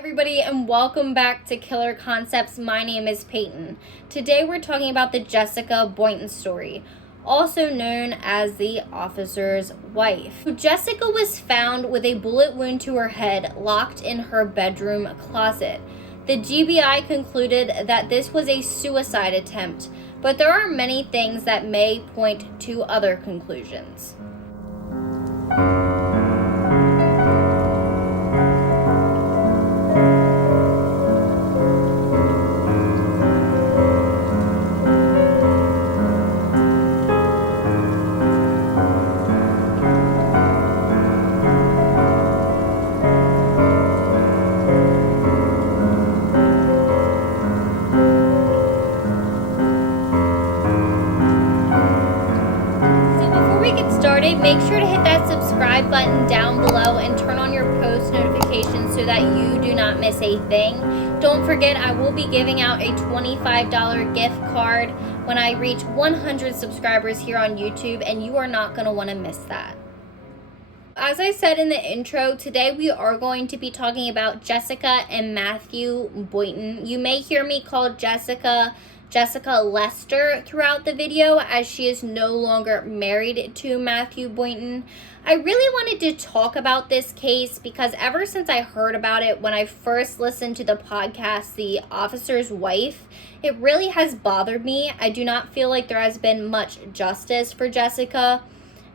everybody, and welcome back to Killer Concepts. My name is Peyton. Today we're talking about the Jessica Boynton story, also known as the officer's wife. Jessica was found with a bullet wound to her head, locked in her bedroom closet. The GBI concluded that this was a suicide attempt, but there are many things that may point to other conclusions. Make sure to hit that subscribe button down below and turn on your post notifications so that you do not miss a thing. Don't forget, I will be giving out a $25 gift card when I reach 100 subscribers here on YouTube, and you are not going to want to miss that. As I said in the intro, today we are going to be talking about Jessica and Matthew Boynton. You may hear me call Jessica Lester throughout the video, as she is no longer married to Matthew Boynton. I really wanted to talk about this case because ever since I heard about it when I first listened to the podcast, The Officer's Wife, it really has bothered me. I do not feel like there has been much justice for Jessica,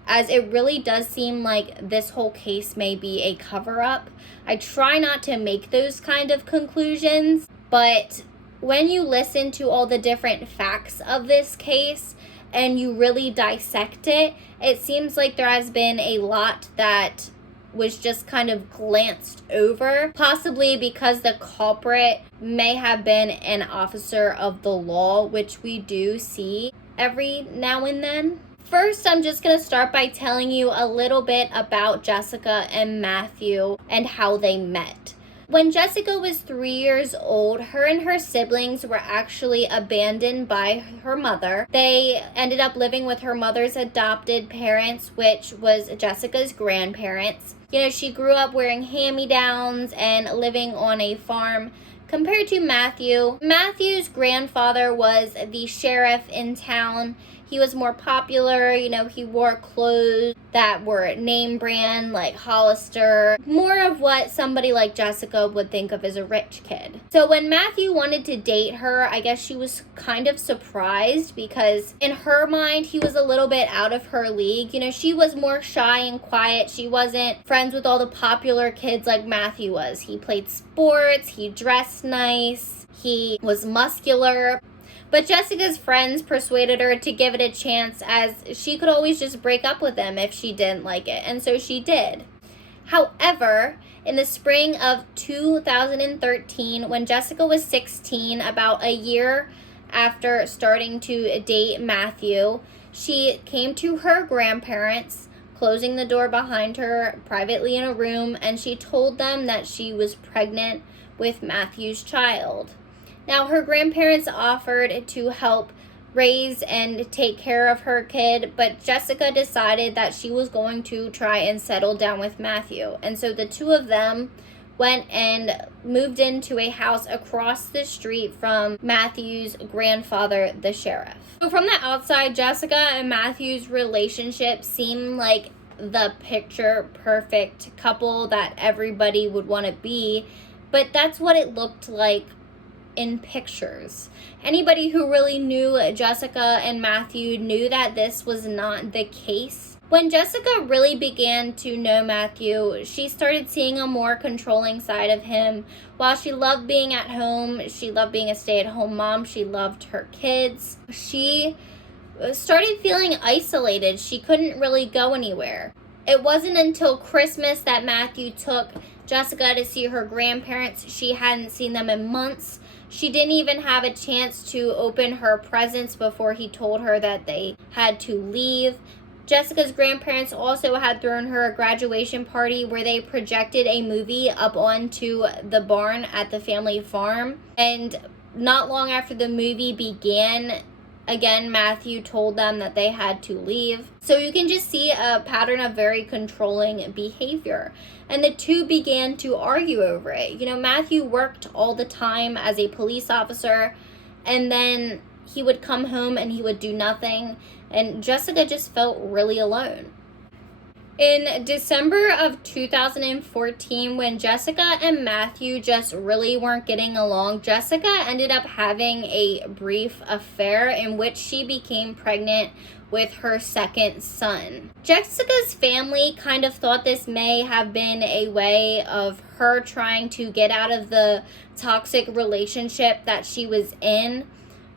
as it really does seem like this whole case may be a cover-up. I try not to make those kind of conclusions, but when you listen to all the different facts of this case and you really dissect it, it seems like there has been a lot that was just kind of glanced over, possibly because the culprit may have been an officer of the law, which we do see every now and then. First, I'm just going to start by telling you a little bit about Jessica and Matthew and how they met. When Jessica was 3 years old, her and her siblings were actually abandoned by her mother. They ended up living with her mother's adopted parents, which was Jessica's grandparents. You know, she grew up wearing hand-me-downs and living on a farm. Compared to Matthew, Matthew's grandfather was the sheriff in town. He was more popular, you know, he wore clothes that were name brand, like Hollister, more of what somebody like Jessica would think of as a rich kid. So when Matthew wanted to date her, I guess she was kind of surprised because in her mind, he was a little bit out of her league. You know, she was more shy and quiet. She wasn't friends with all the popular kids like Matthew was. He played sports, he dressed nice, he was muscular. But Jessica's friends persuaded her to give it a chance, as she could always just break up with him if she didn't like it, and so she did. However, in the spring of 2013, when Jessica was 16, about a year after starting to date Matthew, she came to her grandparents, closing the door behind her privately in a room, and she told them that she was pregnant with Matthew's child. Now, her grandparents offered to help raise and take care of her kid, but Jessica decided that she was going to try and settle down with Matthew. And so the two of them went and moved into a house across the street from Matthew's grandfather, the sheriff. So from the outside, Jessica and Matthew's relationship seemed like the picture-perfect couple that everybody would want to be, but that's what it looked like in pictures. Anybody who really knew Jessica and Matthew knew that this was not the case. When Jessica really began to know Matthew, she started seeing a more controlling side of him. While she loved being at home, she loved being a stay-at-home mom, she loved her kids, she started feeling isolated. She couldn't really go anywhere. It wasn't until Christmas that Matthew took Jessica to see her grandparents. She hadn't seen them in months. She didn't even have a chance to open her presents before he told her that they had to leave. Jessica's grandparents also had thrown her a graduation party where they projected a movie up onto the barn at the family farm. And not long after the movie began, again, Matthew told them that they had to leave. So you can just see a pattern of very controlling behavior. And the two began to argue over it. You know, Matthew worked all the time as a police officer, and then he would come home and he would do nothing. And Jessica just felt really alone. In December of 2014, when Jessica and Matthew just really weren't getting along, Jessica ended up having a brief affair in which she became pregnant with her second son. Jessica's family kind of thought this may have been a way of her trying to get out of the toxic relationship that she was in,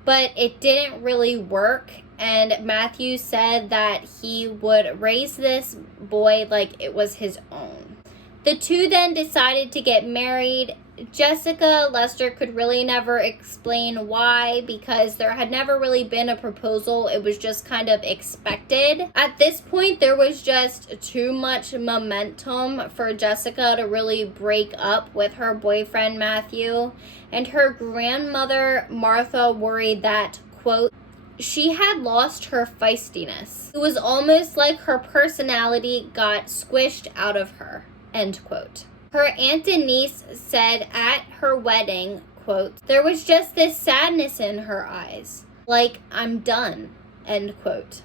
but it didn't really work. And Matthew said that he would raise this boy like it was his own. The two then decided to get married. Jessica Lester could really never explain why, because there had never really been a proposal. It was just kind of expected. At this point, there was just too much momentum for Jessica to really break up with her boyfriend Matthew. And her grandmother Martha worried that, quote, she had lost her feistiness. It was almost like her personality got squished out of her, end quote. Her aunt and niece said at her wedding, quote, there was just this sadness in her eyes, like, I'm done, end quote.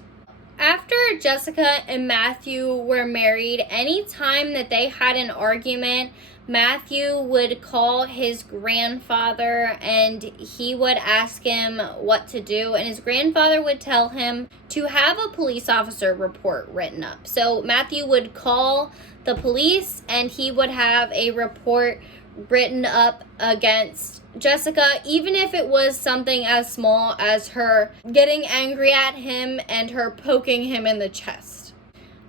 After Jessica and Matthew were married, any time that they had an argument, Matthew would call his grandfather and he would ask him what to do, and his grandfather would tell him to have a police officer report written up. So Matthew would call the police and he would have a report written up against Jessica, even if it was something as small as her getting angry at him and her poking him in the chest.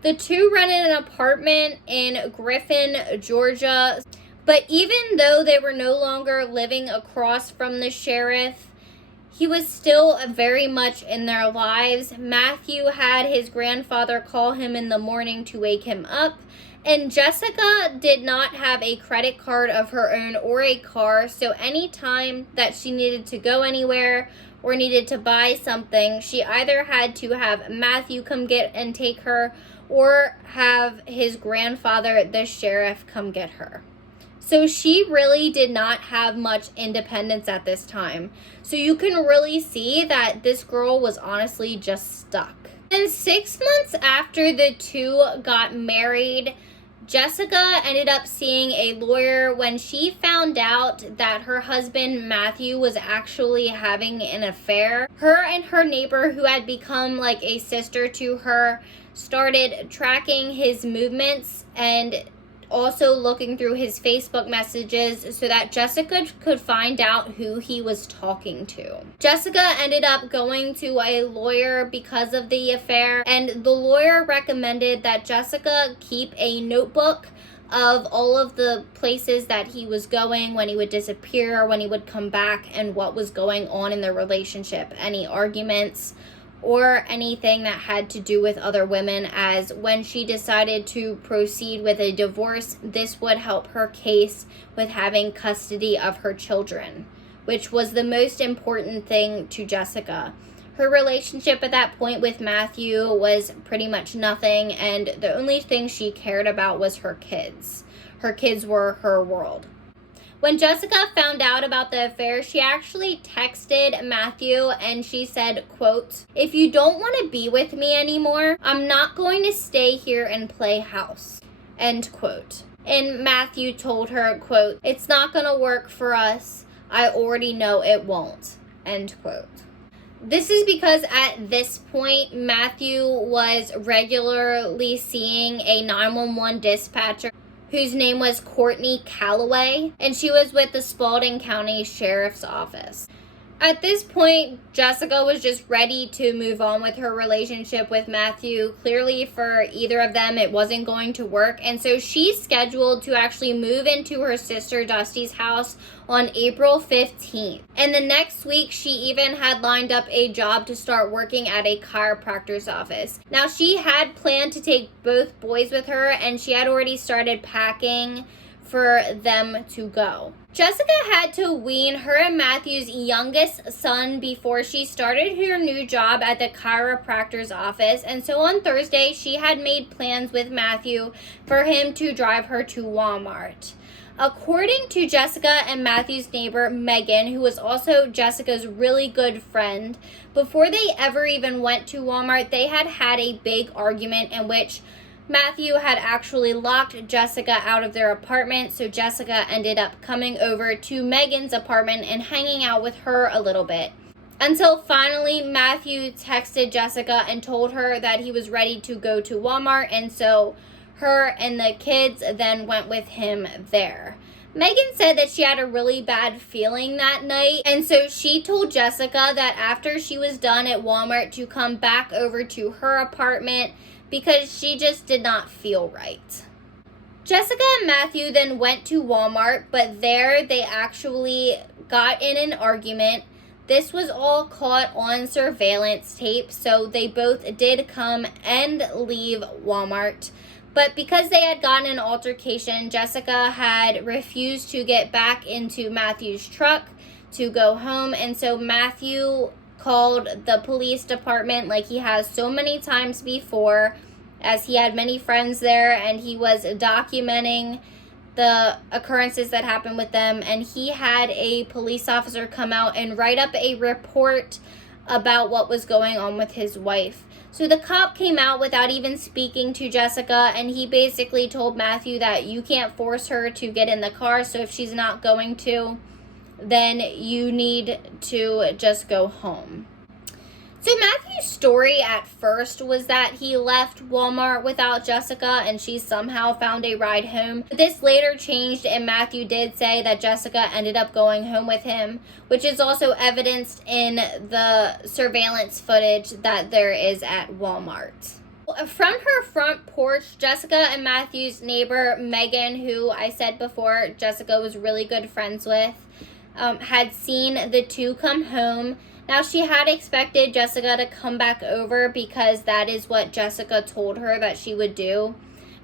The two rented an apartment in Griffin, Georgia, but even though they were no longer living across from the sheriff, he was still very much in their lives. Matthew had his grandfather call him in the morning to wake him up, and Jessica did not have a credit card of her own or a car, so anytime that she needed to go anywhere or needed to buy something, she either had to have Matthew come get and take her, or have his grandfather, the sheriff, come get her. So she really did not have much independence at this time. So you can really see that this girl was honestly just stuck. And 6 months after the two got married, Jessica ended up seeing a lawyer when she found out that her husband Matthew was actually having an affair. Her and her neighbor, who had become like a sister to her, started tracking his movements and also looking through his Facebook messages so that Jessica could find out who he was talking to. Jessica ended up going to a lawyer because of the affair, and the lawyer recommended that Jessica keep a notebook of all of the places that he was going, when he would disappear, when he would come back, and what was going on in their relationship, any arguments, or anything that had to do with other women, as when she decided to proceed with a divorce, this would help her case with having custody of her children, which was the most important thing to Jessica. Her relationship at that point with Matthew was pretty much nothing, and the only thing she cared about was her kids. Her kids were her world. When Jessica found out about the affair, she actually texted Matthew and she said, quote, if you don't want to be with me anymore, I'm not going to stay here and play house, end quote. And Matthew told her, quote, it's not going to work for us. I already know it won't, end quote. This is because at this point, Matthew was regularly seeing a 911 dispatcher whose name was Courtney Calloway, and she was with the Spalding County Sheriff's Office. At this point, Jessica was just ready to move on with her relationship with Matthew. Clearly, for either of them, it wasn't going to work, and so she's scheduled to actually move into her sister Dusty's house on April 15th. And the next week, she even had lined up a job to start working at a chiropractor's office. Now, she had planned to take both boys with her, and she had already started packing for them to go. Jessica had to wean her and Matthew's youngest son before she started her new job at the chiropractor's office, and so on Thursday she had made plans with Matthew for him to drive her to Walmart. According to Jessica and Matthew's neighbor, Megan, who was also Jessica's really good friend, before they ever even went to Walmart, they had had a big argument in which Matthew had actually locked Jessica out of their apartment, so Jessica ended up coming over to Megan's apartment and hanging out with her a little bit. Until finally, Matthew texted Jessica and told her that he was ready to go to Walmart, and so her and the kids then went with him there. Megan said that she had a really bad feeling that night, and so she told Jessica that after she was done at Walmart to come back over to her apartment because she just did not feel right. Jessica and Matthew then went to Walmart, but there they actually got in an argument. This was all caught on surveillance tape, so they both did come and leave Walmart. But because they had gotten an altercation, Jessica had refused to get back into Matthew's truck to go home, and so Matthew called the police department like he has so many times before, as he had many friends there, and he was documenting the occurrences that happened with them, and he had a police officer come out and write up a report about what was going on with his wife. So the cop came out without even speaking to Jessica, and he basically told Matthew that you can't force her to get in the car, so if she's not going to, then you need to just go home. So Matthew's story at first was that he left Walmart without Jessica and she somehow found a ride home. But this later changed, and Matthew did say that Jessica ended up going home with him, which is also evidenced in the surveillance footage that there is at Walmart. From her front porch, Jessica and Matthew's neighbor, Megan, who I said before Jessica was really good friends with, had seen the two come home. Now, she had expected Jessica to come back over because that is what Jessica told her that she would do,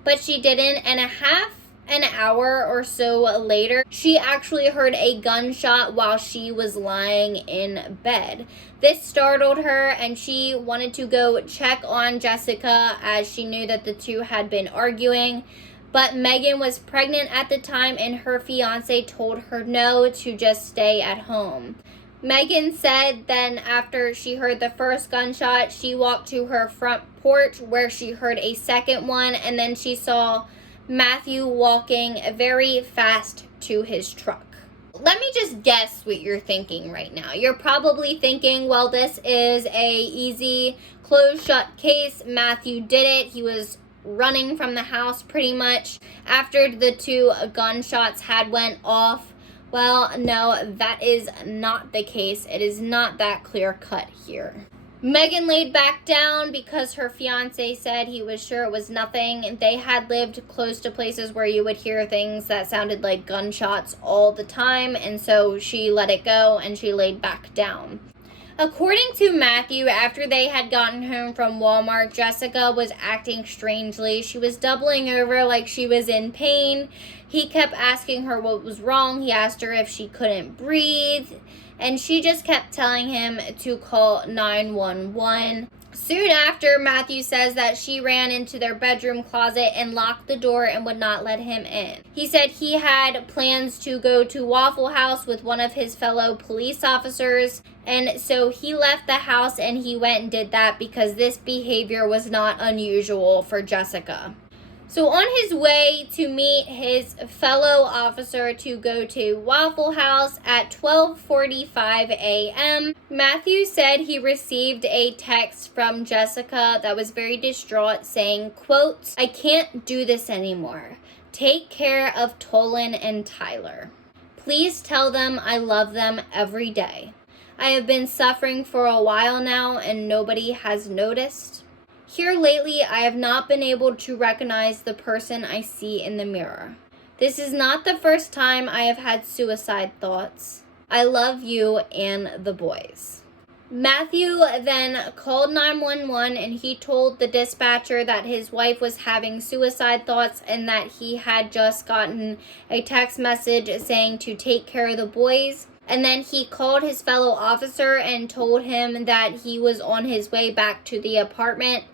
but she didn't, and an hour or so later, she actually heard a gunshot while she was lying in bed. This startled her, and she wanted to go check on Jessica as she knew that the two had been arguing, but Megan was pregnant at the time, and her fiance told her no, to just stay at home. Megan said then after she heard the first gunshot, she walked to her front porch where she heard a second one, and then she saw Matthew walking very fast to his truck. Let me just guess what you're thinking right now. You're probably thinking, well, this is a easy closed shut case. Matthew did it. He was running from the house pretty much after the two gunshots had went off. Well, no, that is not the case. It is not that clear cut here. Megan laid back down because her fiance said he was sure it was nothing. They had lived close to places where you would hear things that sounded like gunshots all the time, and so she let it go and she laid back down. According to Matthew, after they had gotten home from Walmart, Jessica was acting strangely. She was doubling over like she was in pain. He kept asking her what was wrong. He asked her if she couldn't breathe, and she just kept telling him to call 911. Soon after, Matthew says that she ran into their bedroom closet and locked the door and would not let him in. He said he had plans to go to Waffle House with one of his fellow police officers, and so he left the house and he went and did that because this behavior was not unusual for Jessica. So on his way to meet his fellow officer to go to Waffle House at 12:45 a.m., Matthew said he received a text from Jessica that was very distraught saying, quote, "I can't do this anymore. Take care of Tolan and Tyler. Please tell them I love them every day. I have been suffering for a while now and nobody has noticed. Here lately, I have not been able to recognize the person I see in the mirror. This is not the first time I have had suicide thoughts. I love you and the boys." Matthew then called 911 and he told the dispatcher that his wife was having suicide thoughts and that he had just gotten a text message saying to take care of the boys. And then he called his fellow officer and told him that he was on his way back to the apartment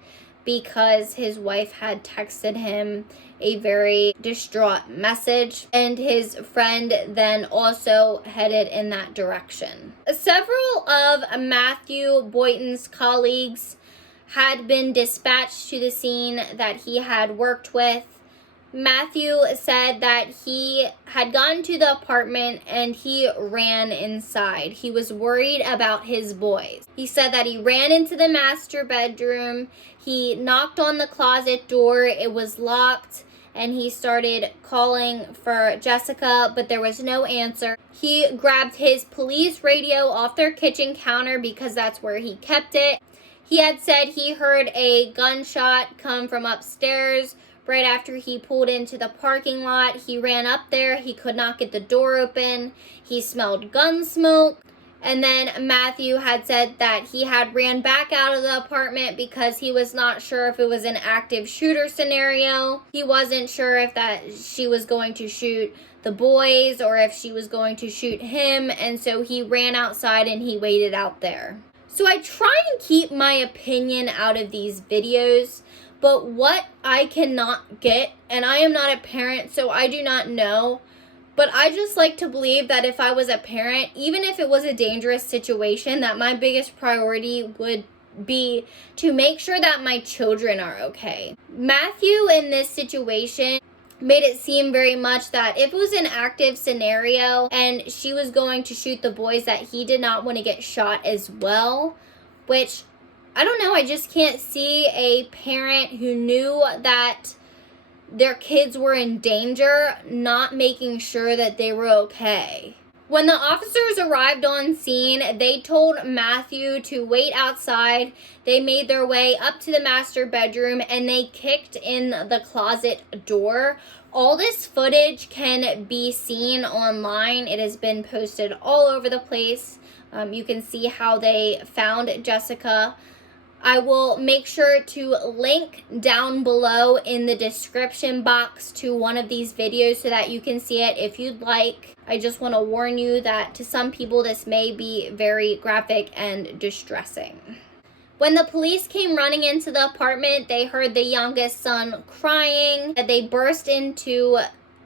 because his wife had texted him a very distraught message, and his friend then also headed in that direction. Several of Matthew Boynton's colleagues had been dispatched to the scene that he had worked with. Matthew said that he had gotten to the apartment and he ran inside. He was worried about his boys. He said that he ran into the master bedroom. He knocked on the closet door. It was locked. And he started calling for Jessica, but there was no answer. He grabbed his police radio off their kitchen counter because that's where he kept it. He had said he heard a gunshot come from upstairs right after he pulled into the parking lot. He ran up there. He could not get the door open. He smelled gun smoke. And then Matthew had said that he had ran back out of the apartment because he was not sure if it was an active shooter scenario. He wasn't sure if that she was going to shoot the boys or if she was going to shoot him. And so he ran outside and he waited out there. So I try and keep my opinion out of these videos, but what I cannot get, and I am not a parent, so I do not know, but I just like to believe that if I was a parent, even if it was a dangerous situation, that my biggest priority would be to make sure that my children are okay. Matthew, in this situation, made it seem very much that if it was an active scenario and she was going to shoot the boys, that he did not want to get shot as well, which, I don't know, I just can't see a parent who knew that their kids were in danger, not making sure that they were okay. When the officers arrived on scene, they told Matthew to wait outside. They made their way up to the master bedroom and they kicked in the closet door. All this footage can be seen online. It has been posted all over the place. You can see how they found Jessica. I will make sure to link down below in the description box to one of these videos so that you can see it if you'd like. I just want to warn you that to some people this may be very graphic and distressing. When the police came running into the apartment, they heard the youngest son crying. They burst into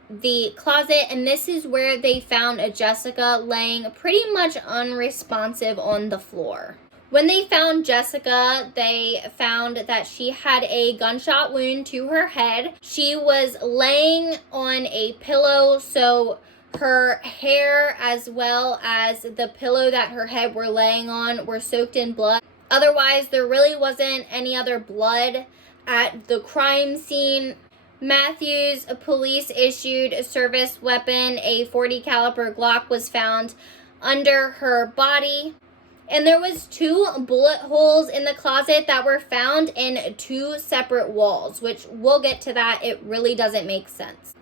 the closet, and this is where they found Jessica laying pretty much unresponsive on the floor. When they found Jessica, they found that she had a gunshot wound to her head. She was laying on a pillow, so her hair as well as the pillow that her head were laying on were soaked in blood. Otherwise, there really wasn't any other blood at the crime scene. Matthew's police-issued service weapon, a .40 caliber Glock, was found under her body. And there was 2 bullet holes in the closet that were found in 2 separate walls, which we'll get to that. It really doesn't make sense.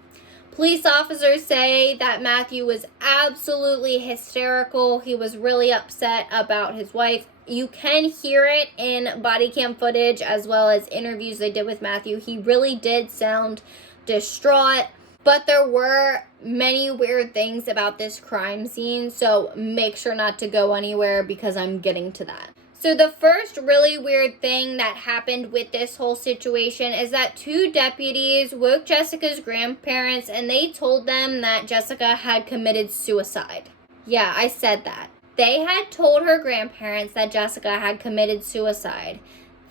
Police officers say that Matthew was absolutely hysterical. He was really upset about his wife. You can hear it in body cam footage as well as interviews they did with Matthew. He really did sound distraught. But there were many weird things about this crime scene, so make sure not to go anywhere because I'm getting to that. So the first really weird thing that happened with this whole situation is that 2 deputies woke Jessica's grandparents and they told them that Jessica had committed suicide. Yeah, I said that. They had told her grandparents that Jessica had committed suicide.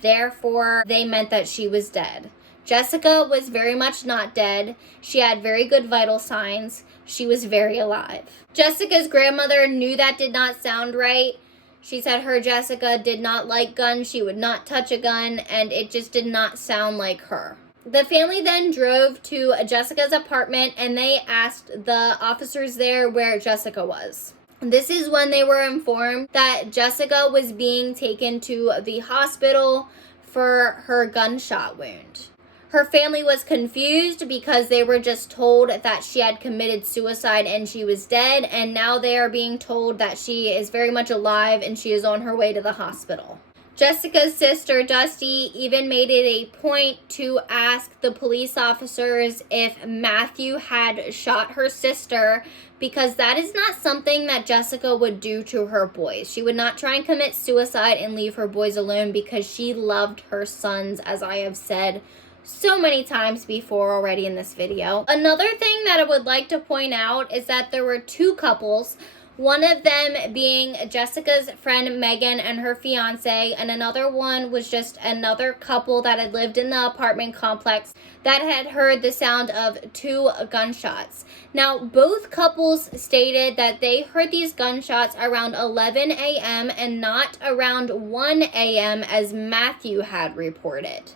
Therefore, they meant that she was dead. Jessica was very much not dead. She had very good vital signs. She was very alive. Jessica's grandmother knew that did not sound right. She said her Jessica did not like guns. She would not touch a gun, and it just did not sound like her. The family then drove to Jessica's apartment, and they asked the officers there where Jessica was. This is when they were informed that Jessica was being taken to the hospital for her gunshot wound. Her family was confused because they were just told that she had committed suicide and she was dead, and now they are being told that she is very much alive and she is on her way to the hospital. Jessica's sister, Dusty, even made it a point to ask the police officers if Matthew had shot her sister, because that is not something that Jessica would do to her boys. She would not try and commit suicide and leave her boys alone because she loved her sons, as I have said so many times before already in this video. Another thing that I would like to point out is that there were two couples, one of them being Jessica's friend Megan and her fiance, and another one was just another couple that had lived in the apartment complex that had heard the sound of 2 gunshots. Now, both couples stated that they heard these gunshots around 11 a.m. and not around 1 a.m. as Matthew had reported.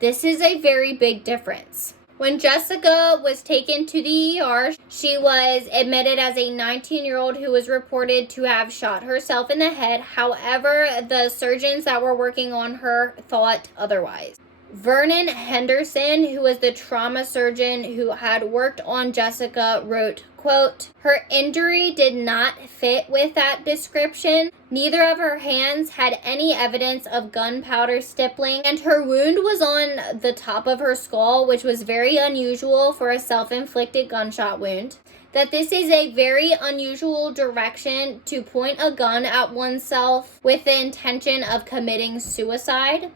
This is a very big difference. When Jessica was taken to the ER, she was admitted as a 19-year-old who was reported to have shot herself in the head. However, the surgeons that were working on her thought otherwise. Vernon Henderson, who was the trauma surgeon who had worked on Jessica, wrote, quote, "Her injury did not fit with that description. Neither of her hands had any evidence of gunpowder stippling, and her wound was on the top of her skull, which was very unusual for a self-inflicted gunshot wound. That this is a very unusual direction to point a gun at oneself with the intention of committing suicide.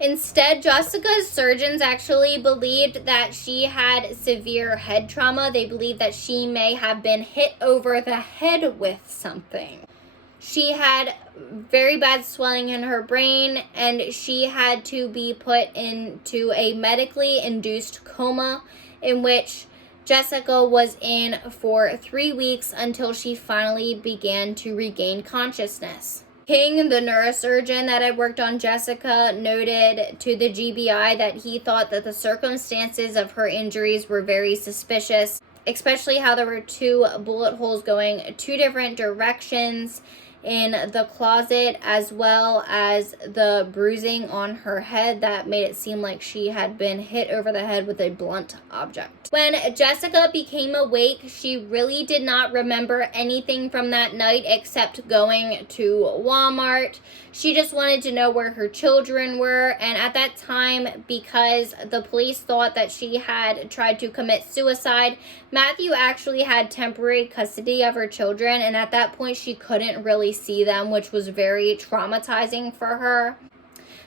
Instead, Jessica's surgeons actually believed that she had severe head trauma. They believed that she may have been hit over the head with something. She had very bad swelling in her brain, and she had to be put into a medically induced coma in which Jessica was in for 3 weeks until she finally began to regain consciousness. King, the neurosurgeon that had worked on Jessica, noted to the GBI that he thought that the circumstances of her injuries were very suspicious, especially how there were 2 bullet holes going 2 different directions in the closet, as well as the bruising on her head that made it seem like she had been hit over the head with a blunt object. When Jessica became awake, she really did not remember anything from that night except going to Walmart. She just wanted to know where her children were, and at that time, because the police thought that she had tried to commit suicide, Matthew actually had temporary custody of her children, and at that point she couldn't really see them, which was very traumatizing for her.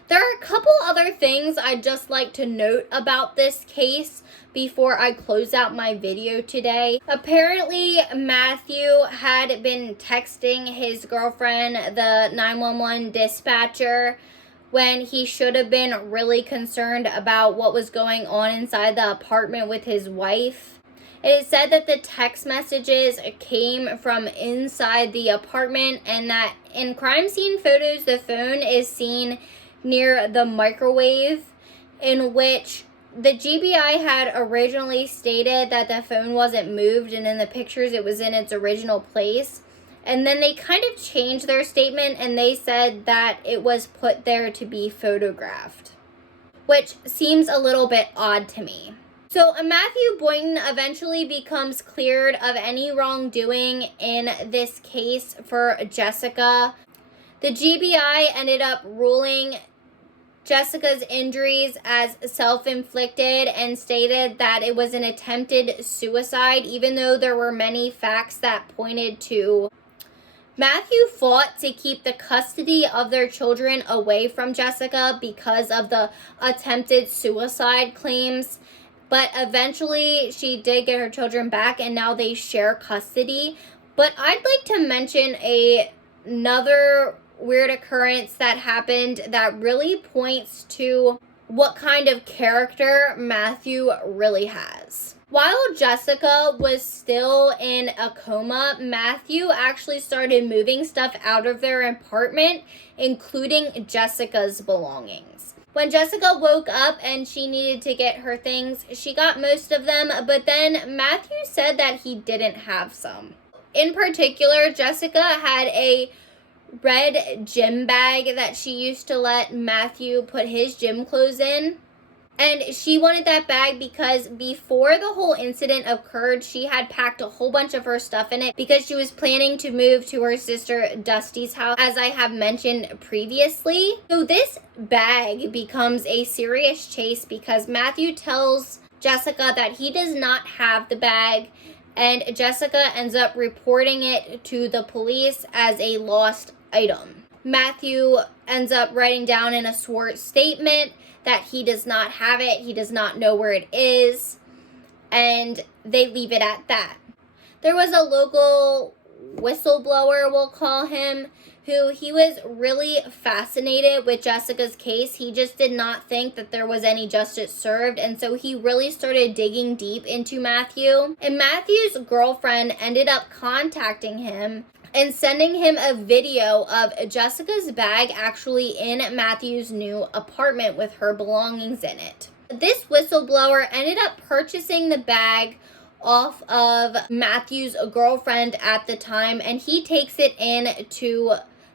There are a couple other things I'd just like to note about this case before I close out my video today. Apparently, Matthew had been texting his girlfriend, the 911 dispatcher, when he should have been really concerned about what was going on inside the apartment with his wife. It is said that the text messages came from inside the apartment, and that in crime scene photos, the phone is seen near the microwave, in which the GBI had originally stated that the phone wasn't moved, and in the pictures it was in its original place. And then they kind of changed their statement and they said that it was put there to be photographed, which seems a little bit odd to me. So Matthew Boynton eventually becomes cleared of any wrongdoing in this case for Jessica. The GBI ended up ruling Jessica's injuries as self-inflicted and stated that it was an attempted suicide, even though there were many facts that pointed to Matthew fought to keep the custody of their children away from Jessica because of the attempted suicide claims. But eventually she did get her children back and now they share custody. But I'd like to mention another weird occurrence that happened that really points to what kind of character Matthew really has. While Jessica was still in a coma, Matthew actually started moving stuff out of their apartment, including Jessica's belongings. When Jessica woke up and she needed to get her things, she got most of them, but then Matthew said that he didn't have some. In particular, Jessica had a red gym bag that she used to let Matthew put his gym clothes in. And she wanted that bag because before the whole incident occurred, she had packed a whole bunch of her stuff in it because she was planning to move to her sister Dusty's house, as I have mentioned previously. So this bag becomes a serious chase because Matthew tells Jessica that he does not have the bag, and Jessica ends up reporting it to the police as a lost item. Matthew ends up writing down in a sworn statement that he does not have it, he does not know where it is, and they leave it at that. There was a local whistleblower, we'll call him, who he was really fascinated with Jessica's case. He just did not think that there was any justice served, and so he really started digging deep into Matthew. And Matthew's girlfriend ended up contacting him and sending him a video of Jessica's bag actually in Matthew's new apartment with her belongings in it. This whistleblower ended up purchasing the bag off of Matthew's girlfriend at the time, and he takes it in to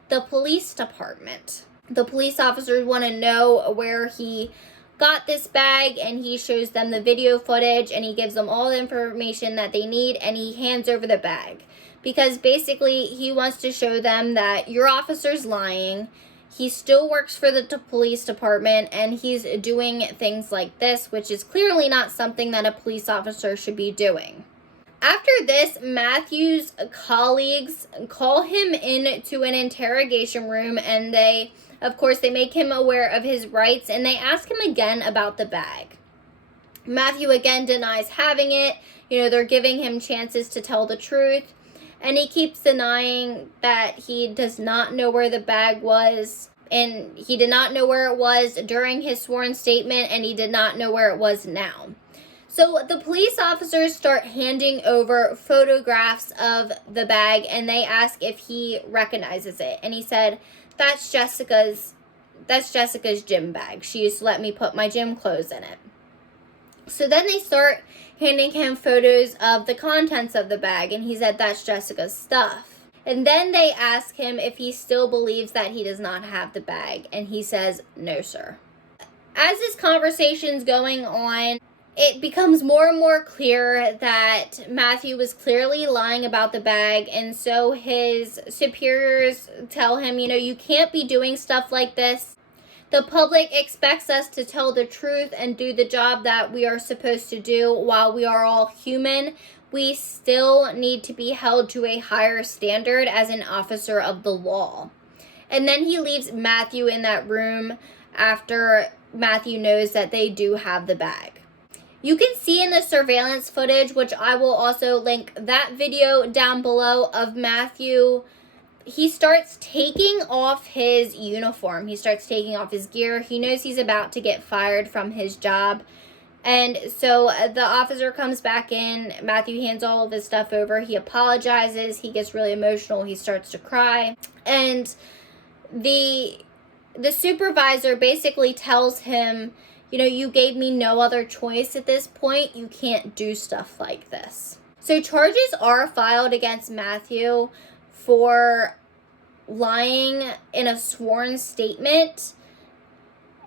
the police department. The police officers want to know where he got this bag, and he shows them the video footage, and he gives them all the information that they need, and he hands over the bag. Because basically, he wants to show them that your officer's lying, he still works for the police department, and he's doing things like this, which is clearly not something that a police officer should be doing. After this, Matthew's colleagues call him into an interrogation room, and they make him aware of his rights, and they ask him again about the bag. Matthew again denies having it. They're giving him chances to tell the truth. And he keeps denying that he does not know where the bag was. And he did not know where it was during his sworn statement, and he did not know where it was now. So the police officers start handing over photographs of the bag, and they ask if he recognizes it. And he said, that's Jessica's gym bag. She used to let me put my gym clothes in it. So then they start handing him photos of the contents of the bag, and he said that's Jessica's stuff. And then they ask him if he still believes that he does not have the bag, and he says, no, sir. As this conversation's going on, it becomes more and more clear that Matthew was clearly lying about the bag, and so his superiors tell him, you can't be doing stuff like this. The public expects us to tell the truth and do the job that we are supposed to do. While we are all human, we still need to be held to a higher standard as an officer of the law. And then he leaves Matthew in that room after Matthew knows that they do have the bag. You can see in the surveillance footage, which I will also link that video down below, of Matthew. He starts taking off his uniform. He starts taking off his gear. He knows he's about to get fired from his job. And so the officer comes back in. Matthew hands all of his stuff over. He apologizes. He gets really emotional. He starts to cry. And the supervisor basically tells him, you gave me no other choice at this point. You can't do stuff like this. So charges are filed against Matthew for lying in a sworn statement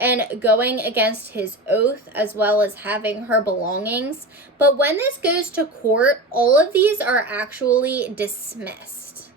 and going against his oath, as well as having her belongings. But when this goes to court, all of these are actually dismissed.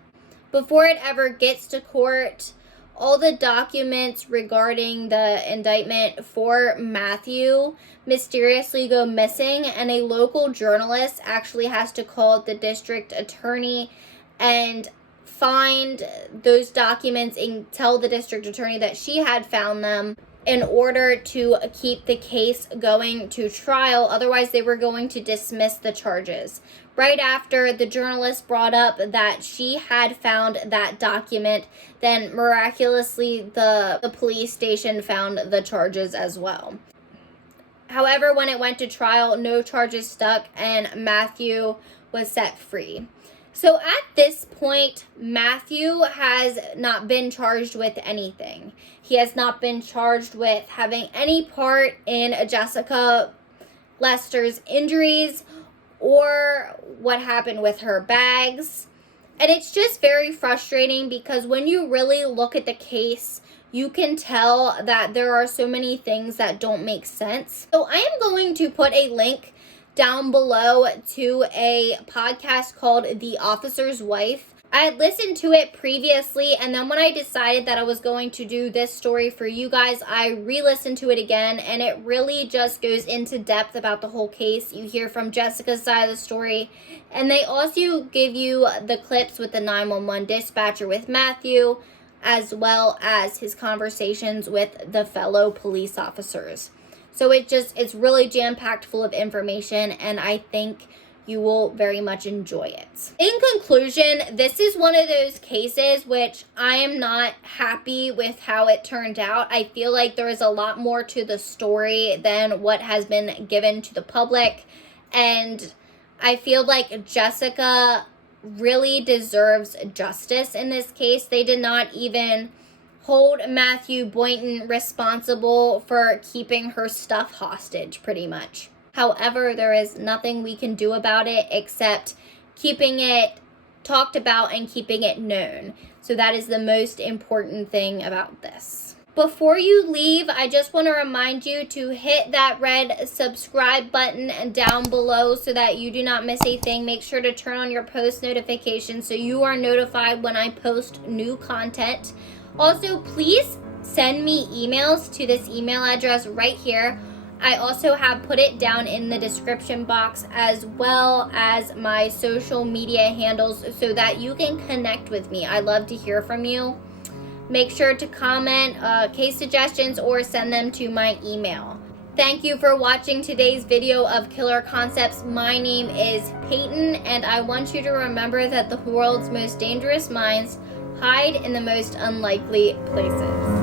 Before it ever gets to court, all the documents regarding the indictment for Matthew mysteriously go missing, and a local journalist actually has to call the district attorney and find those documents and tell the district attorney that she had found them in order to keep the case going to trial. Otherwise, they were going to dismiss the charges. Right after the journalist brought up that she had found that document, then miraculously the police station found the charges as well. However, when it went to trial, no charges stuck, and Matthew was set free. So at this point, Matthew has not been charged with anything. He has not been charged with having any part in Jessica Lester's injuries or what happened with her bags. And it's just very frustrating because when you really look at the case, you can tell that there are so many things that don't make sense. So I am going to put a link down below to a podcast called The Officer's Wife. I had listened to it previously, and then when I decided that I was going to do this story for you guys, I re-listened to it again, and it really just goes into depth about the whole case. You hear from Jessica's side of the story, and they also give you the clips with the 911 dispatcher with Matthew, as well as his conversations with the fellow police officers. So it's really jam-packed full of information, and I think you will very much enjoy it. In conclusion, this is one of those cases which I am not happy with how it turned out. I feel like there is a lot more to the story than what has been given to the public, and I feel like Jessica really deserves justice in this case. They did not even hold Matthew Boynton responsible for keeping her stuff hostage, pretty much. However, there is nothing we can do about it except keeping it talked about and keeping it known. So that is the most important thing about this. Before you leave, I just want to remind you to hit that red subscribe button down below so that you do not miss a thing. Make sure to turn on your post notifications so you are notified when I post new content. Also, please send me emails to this email address right here. I also have put it down in the description box, as well as my social media handles, so that you can connect with me. I love to hear from you. Make sure to comment case suggestions or send them to my email. Thank you for watching today's video of Killer Concepts. My name is Peyton, and I want you to remember that the world's most dangerous minds hide in the most unlikely places.